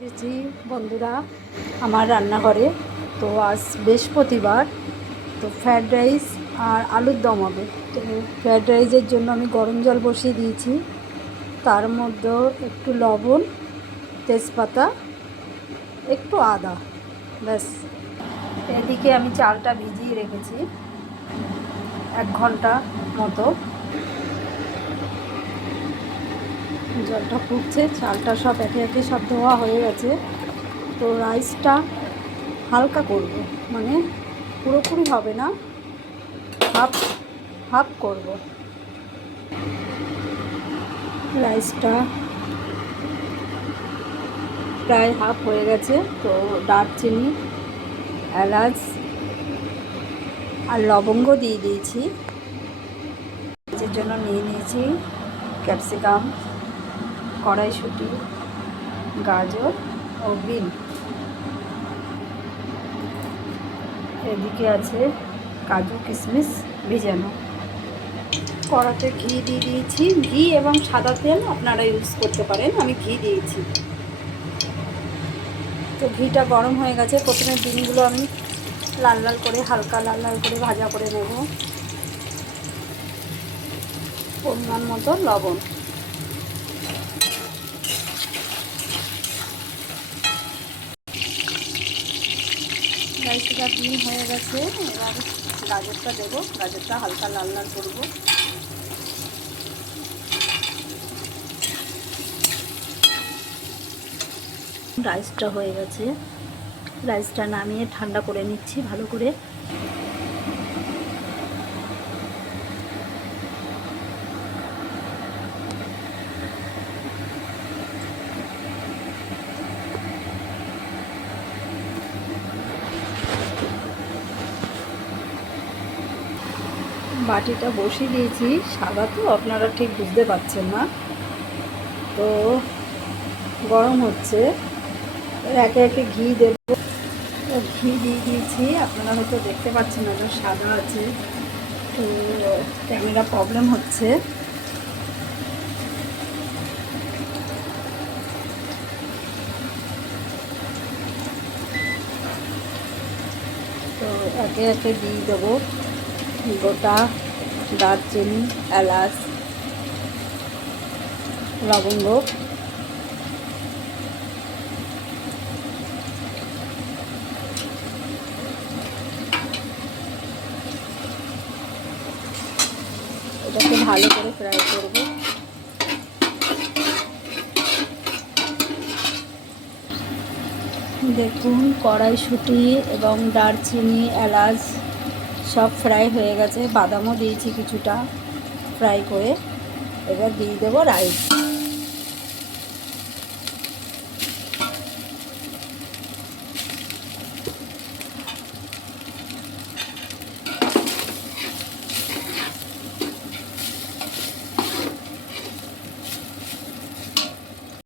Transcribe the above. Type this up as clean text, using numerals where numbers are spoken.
এসেছি বন্ধুরা আমার রান্নাঘরে। তো আজ বৃহস্পতিবার, তো ফ্রায়েড রাইস আর আলুর দম হবে। তো ফ্রায়েড রাইসের জন্য আমি গরম জল বসিয়ে দিয়েছি, তার মধ্যে একটু লবণ, তেজপাতা, একটু আদা, ব্যাস। এদিকে আমি চালটা ভিজিয়ে রেখেছি 1 ঘন্টা মতো। জলটা ফুটছে, চালটা সব একে একে সব ধোয়া হয়ে গেছে। তো রাইসটা হালকা করব, মানে পুরোপুরি হবে না, হাফ হাফ করব। রাইসটা প্রায় হাফ হয়ে গেছে। তো দারচিনি, এলাচ আর লবঙ্গ দিয়ে দিয়েছি। এর জন্য নিয়ে নিয়েছি ক্যাপসিকাম, কড়াইশুঁটি, গাজর ও বিন। এদিকে আছে কাজু কিশমিশ ভিজানো। কড়াতে ঘি দিয়ে দিয়েছি, ঘি এবং সাদা তেল আপনারা ইউজ করতে পারেন, আমি ঘি দিয়েছি। তো ঘিটা গরম হয়ে গেছে। প্রথমে বিনগুলো আমি লাল লাল করে, হালকা লাল লাল করে ভাজা করে নেব। পরিমাণ মতো লবণ। রাইসটা বিন হয়ে গেছে। এবার গাজরটা দেবো, গাজরটা হালকা লাল লাল করবো। রাইসটা হয়ে গেছে, রাইসটা নামিয়ে ঠান্ডা করে নিচ্ছি ভালো করে। বাটিটা বসিয়ে দিয়েছি, সাদা তো আপনারা ঠিক বুঝতে পারছেন না, তো গরম হচ্ছে। একে একে ঘি দেব। ঘি দিয়ে দিয়েছি, আপনারা হয়তো দেখতে পাচ্ছেন না, সাদা আছে, তো ক্যামেরা প্রবলেম হচ্ছে। তো একে একে দিয়ে দেবো গোটা দারচিনি, এলাচ, লবঙ্গ, এটাকে ভালো করে ফ্রাই করব। দেখুন কড়াইশুঁটি এবং দারচিনি, এলাচ সব ফ্রাই হয়ে গেছে। বাদামও দিয়েছি কিছুটা ফ্রাই করে। এবার দিয়ে দেবো রাইস।